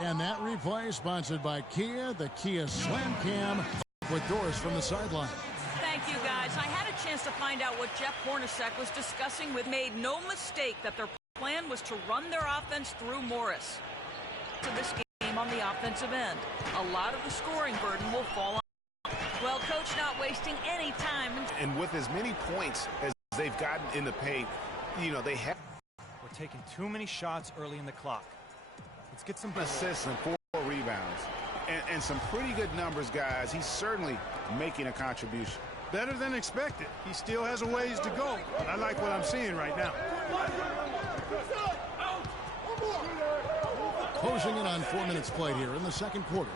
And that replay sponsored by Kia, the Kia Slam Cam with Doris from the sideline. Thank you, guys. I had a chance to find out what Jeff Hornacek was discussing with made no mistake that their plan was to run their offense through Morris. To this game on the offensive end, a lot of the scoring burden will fall on. Well, coach not wasting any time. And with as many points as they've gotten in the paint, you know, they have. We're taking too many shots early in the clock. Let's get some assists and 4 rebounds. And some pretty good numbers, guys. He's certainly making a contribution. Better than expected. He still has a ways to go, but I like what I'm seeing right now. Closing in on 4 minutes played here in the second quarter.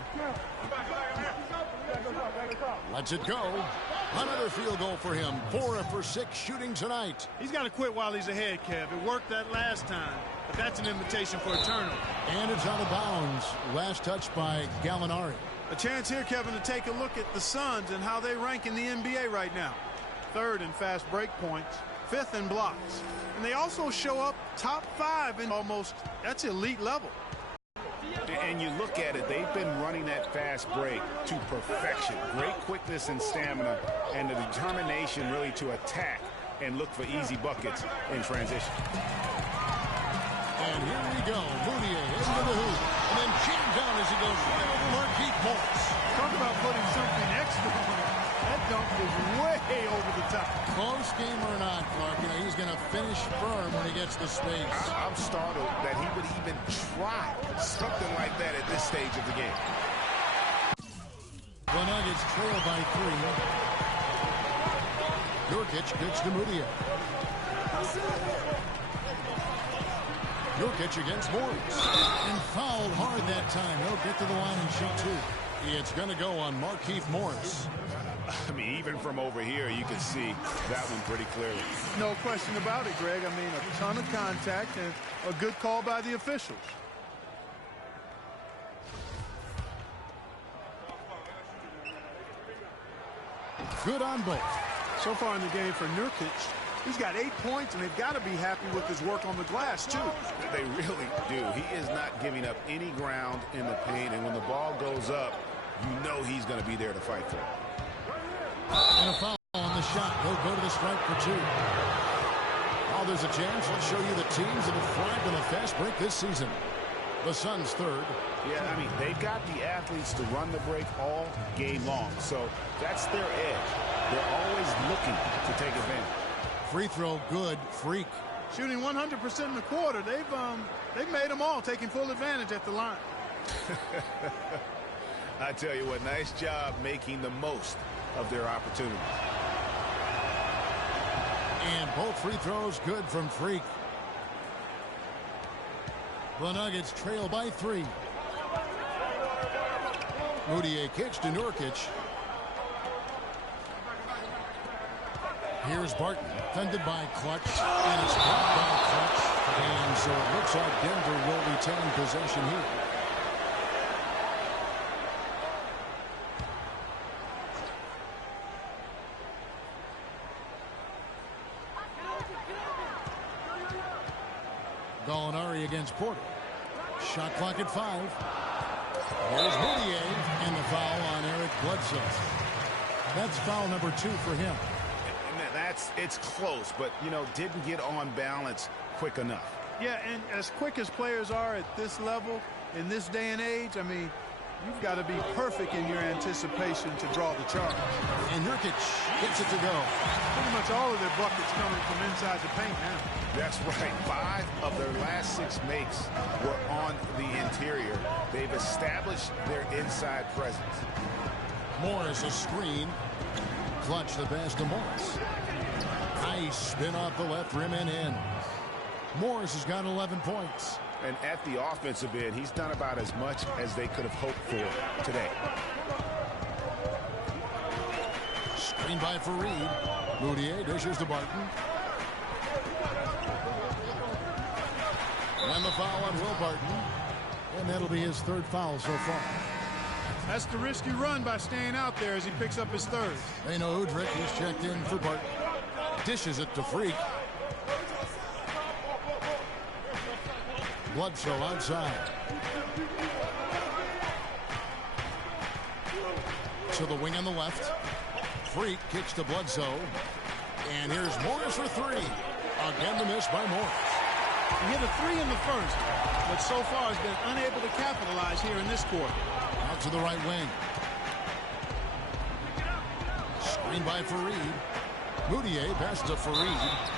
Lets it go. Another field goal for him. 4 for 6 shooting tonight. He's got to quit while he's ahead, Kev. It worked that last time, but that's an invitation for a turnover. And it's out of bounds. Last touch by Gallinari. A chance here, Kevin, to take a look at the Suns and how they rank in the NBA right now. 3rd in fast break points, 5th in blocks. And they also show up top 5 in almost, that's elite level. And you look at it, they've been running that fast break to perfection. Great quickness and stamina, and the determination really to attack and look for easy buckets in transition. And here we go. Moutier into the hoop. And then jammed down as he goes right over Markieff Morris. Talk about putting something extra on it. That dunk was way over the top. Close game or not, Clark, you know, he's going to finish firm when he gets the space. I'm startled that he would even try something like that at this stage of the game. The Nuggets trail by 3. Nurkic gets to Moutier. Nurkic against Morris. And fouled hard that time. He'll get to the line and shoot 2. It's going to go on Markieff Morris. I mean, even from over here, you can see that one pretty clearly. No question about it, Greg. I mean, a ton of contact and a good call by the officials. Good on both. So far in the game for Nurkic, he's got 8 points, and they've got to be happy with his work on the glass, too. They really do. He is not giving up any ground in the paint, and when the ball goes up, you know he's going to be there to fight for it. And a foul on the shot. He'll go to the strike for 2. Oh, there's a chance. Let's show you the teams that have thrived in a fast break this season. The Suns 3rd. Yeah, I mean, they've got the athletes to run the break all game long, so that's their edge. They're always looking to take advantage. Free throw good. Freak. Shooting 100% in the quarter. They've made them all, taking full advantage at the line. I tell you what, nice job making the most of their opportunity. And both free throws good from Freak. The Nuggets trail by 3. Moutier kicks to Nurkic. Here's Barton, defended by Clutch, and it's blocked by Clutch. And so it looks like Denver will retain possession here. Gallinari against Porter. Shot clock at 5. Here's Moutier, and the foul on Eric Bledsoe. That's foul number 2 for him. It's close, but, you know, didn't get on balance quick enough. Yeah, and as quick as players are at this level, in this day and age, I mean, you've got to be perfect in your anticipation to draw the charge. And Nurkic gets it to go. Pretty much all of their buckets coming from inside the paint now. That's right. 5 of their last 6 makes were on the interior. They've established their inside presence. Morris a screen. Clutch the pass to Morris. Nice spin off the left rim and in. Morris has got 11 points. And at the offensive end, he's done about as much as they could have hoped for today. Screen by Fareed. Moutier dishes to Barton. And the foul on Will Barton. And that'll be his 3rd foul so far. That's the risky run by staying out there as he picks up his 3rd. They know Udrich is checked in for Barton. Dishes it to Freak. Bledsoe outside. to the wing on the left. Freak kicks to Bledsoe. And here's Morris for three. Again, the miss by Morris. He hit a three in the first, but so far has been unable to capitalize here in this quarter. Out to the right wing. Screen by Fareed. Moutier passes to Fareed.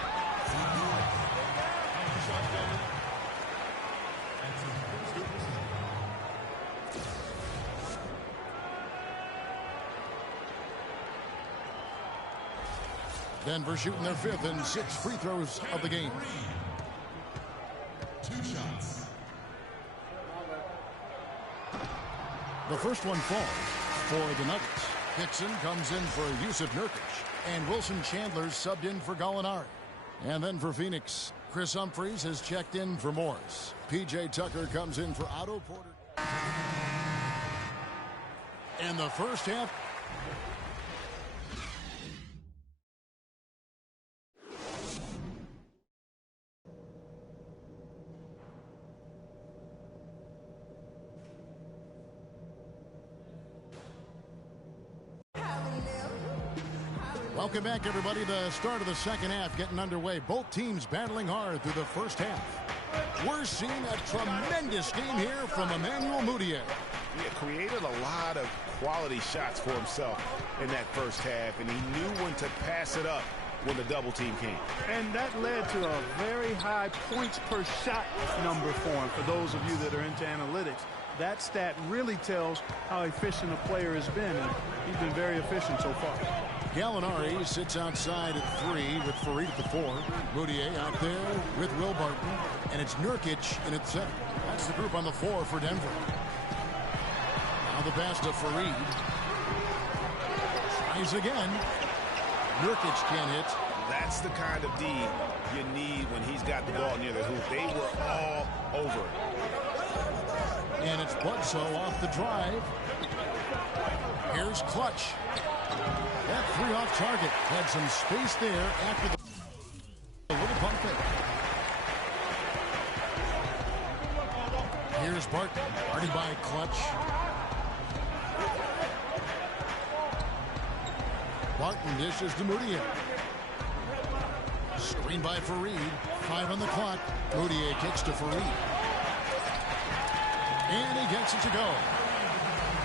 Denver shooting their fifth and 6 free throws of the game. 2 shots. The first one falls for the Nuggets. Dixon comes in for Yusuf Nurkic. And Wilson Chandler's subbed in for Gallinari. And then for Phoenix, Chris Humphries has checked in for Morris. P.J. Tucker comes in for Otto Porter. In the first half. Welcome back, everybody. The start of the second half getting underway. Both teams battling hard through the first half. We're seeing a tremendous game here from Emmanuel Mudiay. He created a lot of quality shots for himself in that first half, and he knew when to pass it up when the double team came. And that led to a very high points per shot number for him. For those of you that are into analytics, that stat really tells how efficient a player has been, and he's been very efficient so far. Gallinari sits outside at 3 with Fareed at the 4. Moutier out there with Will Barton. And it's Nurkic in at 7. That's the group on the 4 for Denver. Now the pass to Fareed. Tries again. Nurkic can't hit. That's the kind of D you need when he's got the ball near the hoop. They were all over it. And it's Bledsoe off the drive. Here's Clutch. That 3 off target. Had some space there after the little pump fake. Here's Barton. Already by Clutch. Barton dishes to Moutier. Screen by Fareed. 5 on the clock. Moutier kicks to Fareed. And he gets it to go.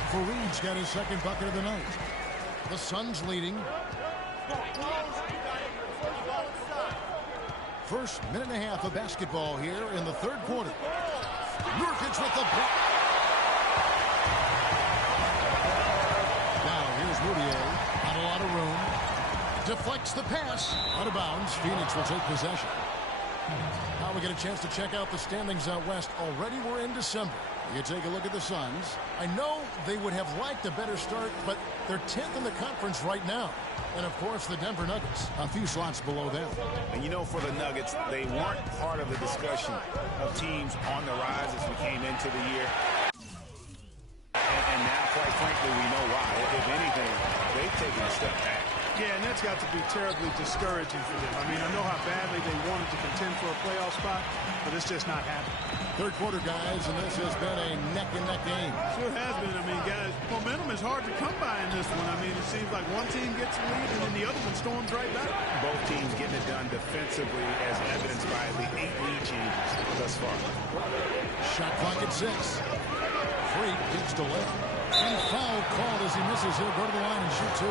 Fareed's got his second bucket of the night. The Suns leading. First minute and a half of basketball here in the third quarter. Nurkic with the block. Now here's Moutier. Not a lot of room. Deflects the pass. Out of bounds. Phoenix will take possession. Now we get a chance to check out the standings out west. Already we're in December. You take a look at the Suns. I know they would have liked a better start, but they're 10th in the conference right now. And, of course, the Denver Nuggets, a few slots below them. And, you know, for the Nuggets, they weren't part of the discussion of teams on the rise as we came into the year. And now, quite frankly, we know why. If anything, they've taken a step back. Yeah, and that's got to be terribly discouraging for them. I mean, I know how badly they wanted to contend for a playoff spot, but it's just not happening. Third quarter, guys, and this has been a neck-and-neck game. Sure has been. I mean, guys, momentum is hard to come by in this one. I mean, it seems like one team gets the lead, and then the other one storms right back. Both teams getting it done defensively, as evidenced by the 8 lead changes thus far. Shot clock at 6. Freak gets to left. And foul called as he misses. He'll go to the line and shoot 2.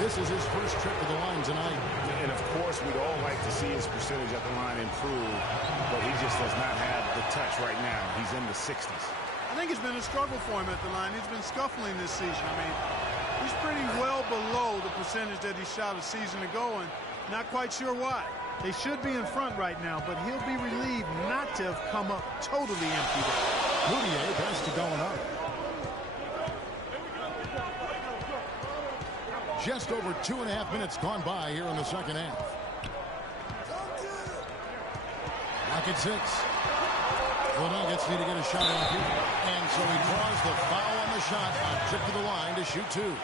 This is his first trip to the line tonight. And, of course, we'd all like to see his percentage at the line improve, but he just does not have the touch right now. He's in the 60s. I think it's been a struggle for him at the line. He's been scuffling this season. I mean, he's pretty well below the percentage that he shot a season ago, and not quite sure why. They should be in front right now, but he'll be relieved not to have come up totally empty. Moutier pass to Gallinari. Just over 2.5 minutes gone by here in the second half. Clock at 6. The Nuggets need to get a shot on here. And so he draws the foul on the shot. A trip to the line to shoot 2.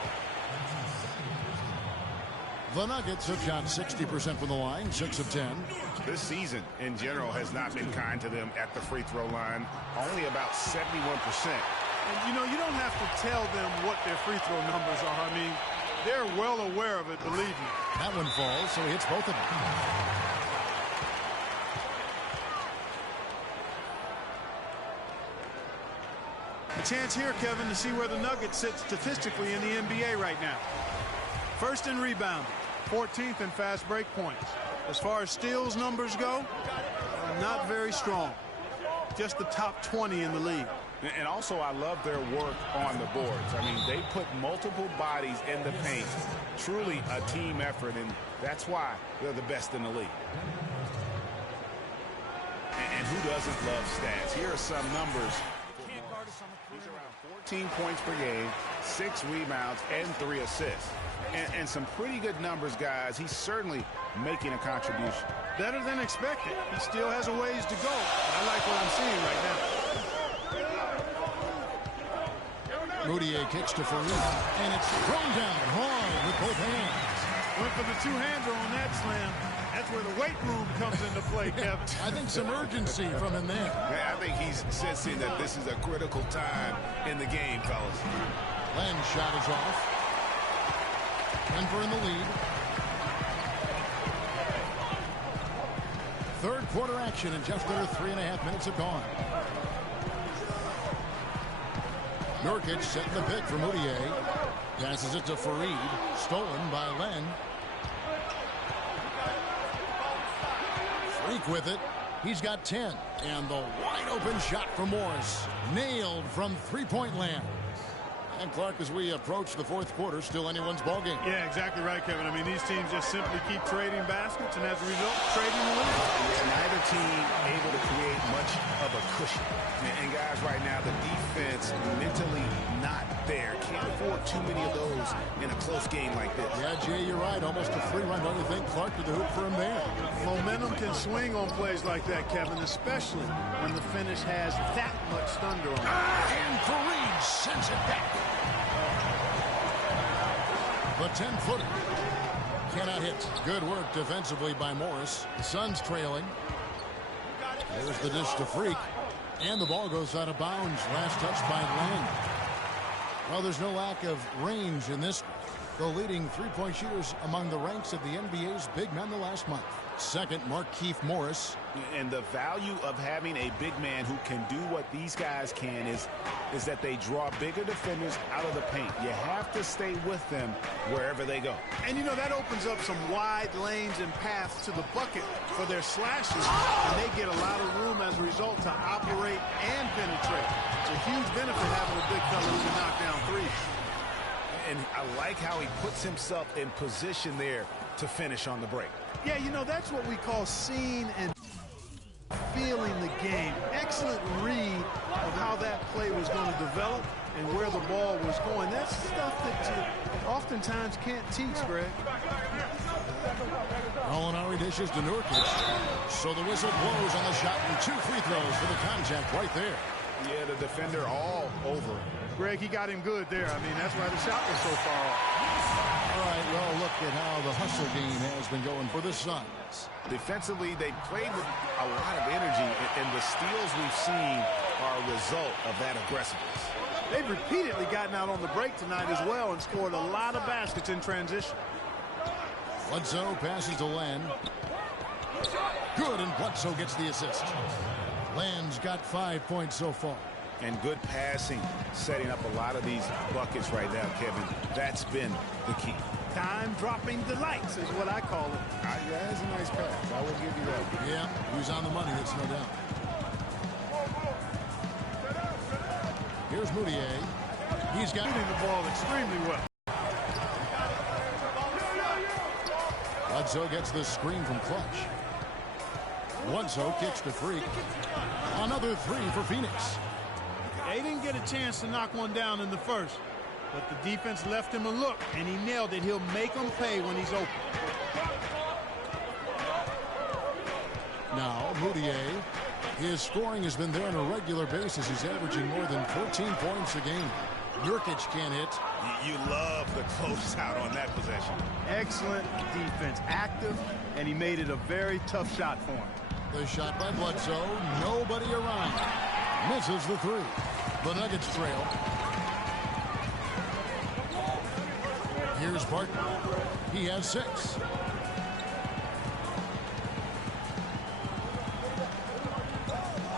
The Nuggets have shot 60% from the line, 6 of 10. This season, in general, has not been kind to them at the free throw line. Only about 71%. And, you know, you don't have to tell them what their free throw numbers are. I mean, they're well aware of it, believe me. That one falls, so he hits both of them. A chance here, Kevin, to see where the Nuggets sit statistically in the NBA right now. First in rebounding, 14th in fast break points. As far as steals numbers go, not very strong. Just the top 20 in the league. And also, I love their work on the boards. I mean, they put multiple bodies in the paint. Truly a team effort, and that's why they're the best in the league. And who doesn't love stats? Here are some numbers. He's around 14 points per game, 6 rebounds, and 3 assists. And some pretty good numbers, guys. He's certainly making a contribution. Better than expected. He still has a ways to go. I like what I'm seeing right now. Moutier kicks to Farouk, and it's thrown down hard with both hands. Went for the two-hander on that slam. That's where the weight room comes into play, Kevin. I think some urgency from him there. Yeah, I think he's sensing that this is a critical time in the game, fellas. Len's shot is off. Denver in the lead. Third quarter action, and just under 3.5 minutes have gone. Nurkic setting the pick for Moutier. Passes it to Fareed. Stolen by Len. Freak with it. He's got 10. And the wide open shot for Morris. Nailed from three-point land. And Clark, as we approach the fourth quarter, still anyone's ballgame. Yeah, exactly right, Kevin. I mean, these teams just simply keep trading baskets, and as a result, trading the lead. Yeah, neither team able to create much of a cushion. And guys, right now, the defense mentally not there. Can't afford too many of those in a close game like this. Yeah, Jay, you're right. Almost a free run. Don't you think? Clark to the hoop for him there. Momentum can swing on plays like that, Kevin, especially when the finish has that much thunder on it. And Fareed sends it back. The 10-footer cannot hit. Good work defensively by Morris. The Suns trailing. There's the dish to Freak. And the ball goes out of bounds. Last touch by Lang. Well, there's no lack of range in this one. The leading three-point shooters among the ranks of the NBA's big men the last month. Second, Markieff Morris. And the value of having a big man who can do what these guys can is that they draw bigger defenders out of the paint. You have to stay with them wherever they go. And, you know, that opens up some wide lanes and paths to the bucket for their slashes. And they get a lot of room as a result to operate and penetrate. It's a huge benefit having a big fella who can knock down threes. And I like how he puts himself in position there to finish on the break. Yeah, you know, that's what we call seeing and feeling the game. Excellent read of how that play was going to develop and where the ball was going. That's stuff that you oftentimes can't teach, Greg. Molinari dishes to Nurkic. So the whistle blows on the shot and 2 free throws for the contact right there. Yeah, the defender all over. Greg, he got him good there. I mean, that's why the shot was so far off. All right, well, look at how the hustle game has been going for the Suns. Defensively, they played with a lot of energy, and the steals we've seen are a result of that aggressiveness. They've repeatedly gotten out on the break tonight as well and scored a lot of baskets in transition. Bledsoe passes to Len. Good, and Bledsoe gets the assist. Len's got 5 points so far. And good passing, setting up a lot of these buckets right now, Kevin. That's been the key. Time-dropping delights is what I call it. Yeah, that's a nice pass. I will give you that. Yeah, he's on the money, that's no doubt. Here's Moutier. He's got shooting the ball extremely well. Bledsoe gets the screen from Clutch. Bledsoe kicks to Freak. Another 3 for Phoenix. They didn't get a chance to knock one down in the first, but the defense left him a look, and he nailed it. He'll make them pay when he's open. Now, Moutier. His scoring has been there on a regular basis. He's averaging more than 14 points a game. Nurkic can't hit. You love the closeout on that possession. Excellent defense. Active, and he made it a very tough shot for him. The shot by Bledsoe. Nobody around. Misses the three. The Nuggets trail. Here's Barton. He has 6.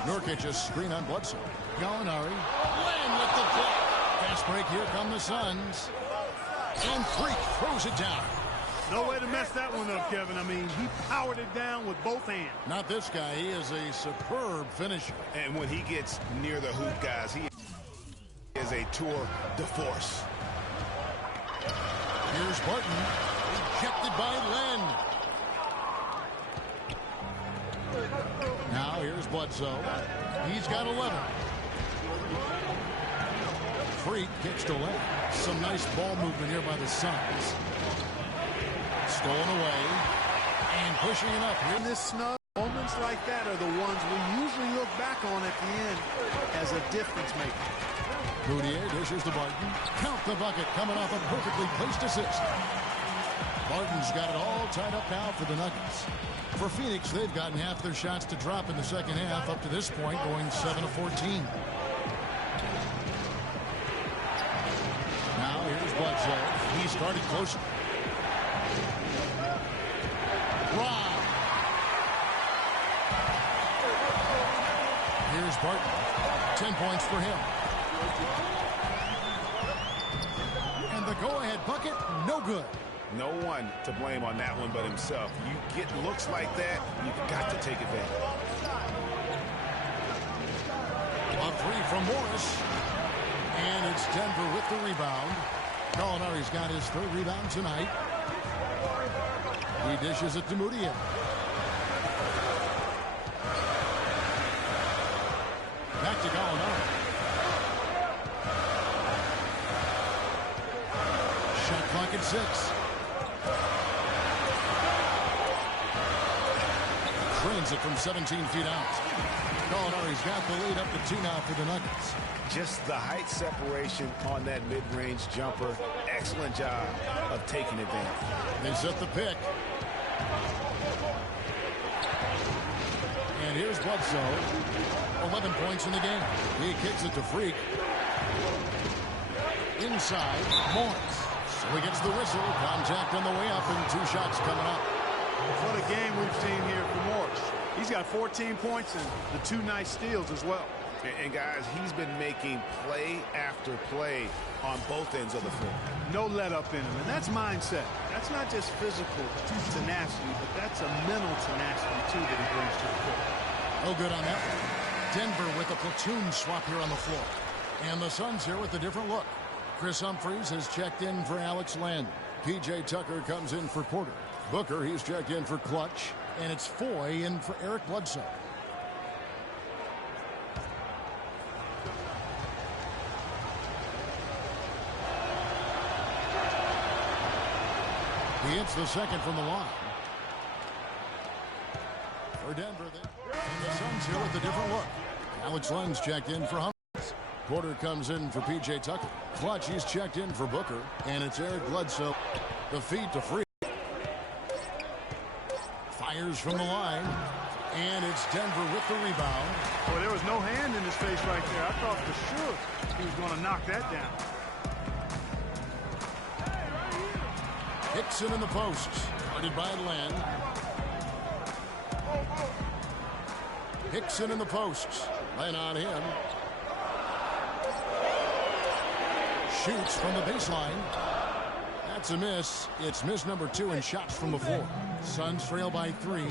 Nurkic a screen on Bledsoe. Gallinari. Land with the block. Fast break. Here come the Suns. And Freak throws it down. No way to mess that one up, Kevin. I mean, he powered it down with both hands. Not this guy. He is a superb finisher. And when he gets near the hoop, guys, he is a tour de force. Here's Barton. Rejected by Len. Now here's Bledsoe. He's got 11. Freak kicks to Len. Some nice ball movement here by the Suns. Stolen away. And pushing it up. In this snub, moments like that are the ones we usually look back on at the end as a difference maker. Boudier dishes to Barton. Count the bucket coming off a perfectly placed assist. Barton's got it all tied up now for the Nuggets. For Phoenix, they've gotten half their shots to drop in the second half up to this point, going 7 of 14. Now here's Bledsoe. He started closer. Rob. Here's Barton. 10 points for him. And the go-ahead bucket, no good. No one to blame on that one but himself. You get looks like that, you've got to take advantage. A three from Morris. And it's Denver with the rebound. Gallinari's got his 3rd rebound tonight. He dishes it to Moutier. Back to Gallinari. Shot clock at 6. Trains it from 17 feet out. Gallinari's got the lead up to 2 now for the Nuggets. Just the height separation on that mid-range jumper. Excellent job of taking advantage. They set the pick. And here's Bledsoe. 11 points in the game. He kicks it to Freak. Inside, Morris. So he gets the whistle. Contact on the way up and 2 shots coming up. What a game we've seen here for Morris. He's got 14 points and the 2 nice steals as well. And guys, he's been making play after play on both ends of the floor. No let up in him, and that's mindset. That's not just physical tenacity, but that's a mental tenacity, too, that he brings to the court. No good on that one. Denver with a platoon swap here on the floor. And the Suns here with a different look. Chris Humphries has checked in for Alex Len. P.J. Tucker comes in for Porter. Booker, he's checked in for Clutch. And it's Foy in for Eric Bledsoe. He hits the second from the line. For Denver, and the Suns here with a different look. Alex Len's checked in for Humphries. Porter comes in for P.J. Tucker. Clutch, he's checked in for Booker. And it's Eric Bledsoe. The feed to Freak. Fires from the line. And it's Denver with the rebound. Well, there was no hand in his face right there. I thought for sure he was going to knock that down. Hickson in the post. Guarded by Len. Hickson in the post. Len on him. Shoots from the baseline. That's a miss. It's miss number 2 in shots from the floor. Suns trail by 3.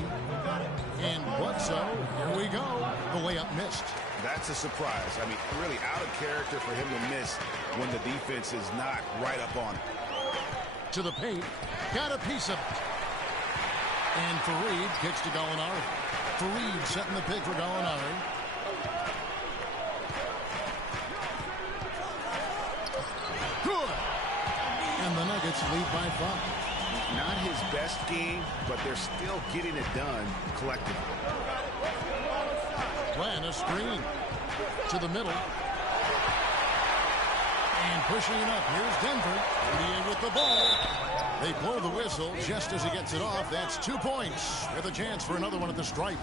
And Bledsoe, here we go. The layup missed. That's a surprise. I mean, really out of character for him to miss when the defense is not right up on it. To the paint. Got a piece of it. And Fareed kicks to Gallinari. Fareed setting the pick for Gallinari. Good. And the Nuggets lead by 5. Not his best game, but they're still getting it done collectively. Len a screen. To the middle. And pushing it up. Here's Denver. Moutier with the ball. They blow the whistle just as he gets it off. That's 2 points with a chance for another one at the stripe.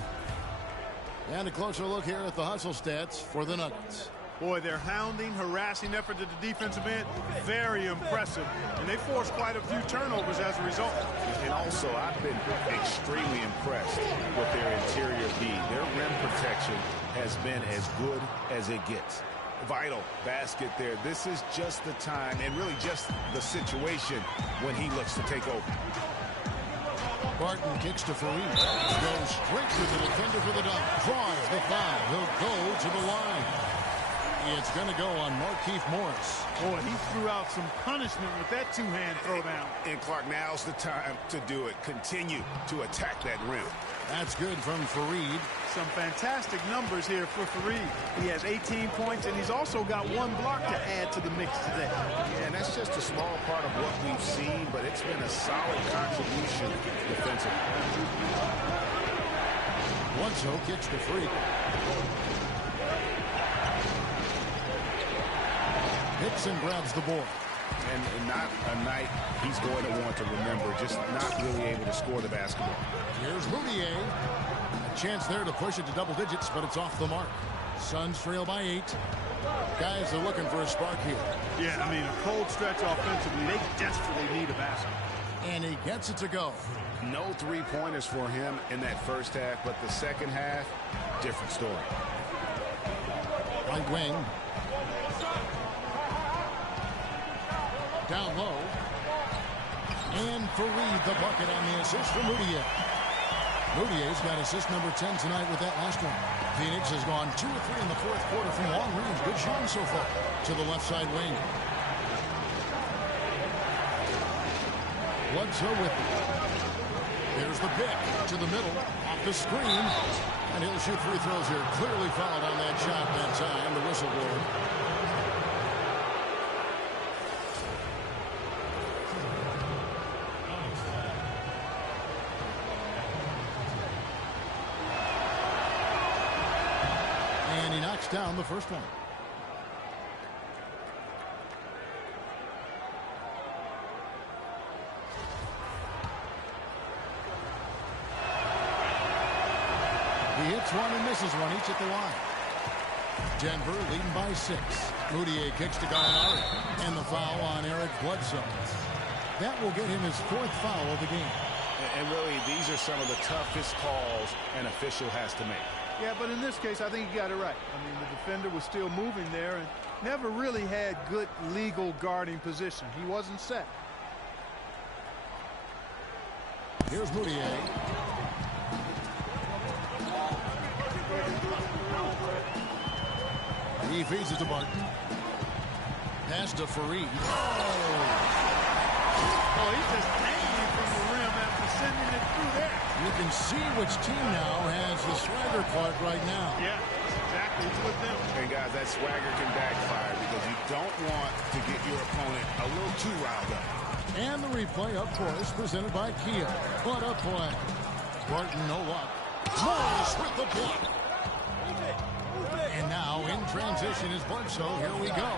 And a closer look here at the hustle stats for the Nuggets. Boy, their hounding, harassing effort at the defensive end, very impressive. And they forced quite a few turnovers as a result. And also, I've been extremely impressed with their interior D. Their rim protection has been as good as it gets. Vital basket there. This is just the time and really just the situation when he looks to take over. Barton kicks to Fareed. Goes straight to the defender for the dunk. Draws the foul. He'll go to the line. It's going to go on Markieff Morris. Boy, he threw out some punishment with that two-hand throwdown. And Clark, now's the time to do it. Continue to attack that rim. That's good from Fareed. Some fantastic numbers here for Fareed. He has 18 points, and he's also got 1 block to add to the mix today. Yeah, and that's just a small part of what we've seen, but it's been a solid contribution defensively. Bledsoe kicks to Freak. Hits and grabs the board. And not a night he's going to want to remember, just not really able to score the basketball. Here's Moutier. A chance there to push it to double digits, but it's off the mark. Suns trail by 8. Guys are looking for a spark here. Yeah, I mean, a cold stretch offensively. They desperately need a basket. And he gets it to go. No three-pointers for him in that first half, but the second half, different story. Right wing. Down low. And Fareed the bucket on the assist for Moutier. Moutier's got assist number 10 tonight with that last one. Phoenix has gone 2 of 3 in the fourth quarter from long range. Good shooting so far. To the left side wing. Bledsoe with it. There's the pick to the middle. Off the screen. And he'll shoot free throws here. Clearly fouled on that shot that time. The whistle blew. And he knocks down the first one. He hits one and misses one, each at the line. Denver leading by 6. Moutier kicks to Gallinari. And the foul on Eric Bledsoe. That will get him his 4th foul of the game. And really, these are some of the toughest calls an official has to make. Yeah, but in this case, I think he got it right. I mean, the defender was still moving there and never really had good legal guarding position. He wasn't set. Here's Moutier. He feeds it to Barton. Pass to Fareed. Oh, he's just hanging from the rim after sending it through there. You can see which team now has the swagger card right now. Yeah, that's exactly with them. And guys, that swagger can backfire because you don't want to get your opponent a little too riled up. And the replay, of course, presented by Kia. What a play. Barton, no luck. Morris with the block. And now in transition is Bledsoe. Here we go.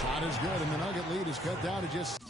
Shot is good, and the Nugget lead is cut down to just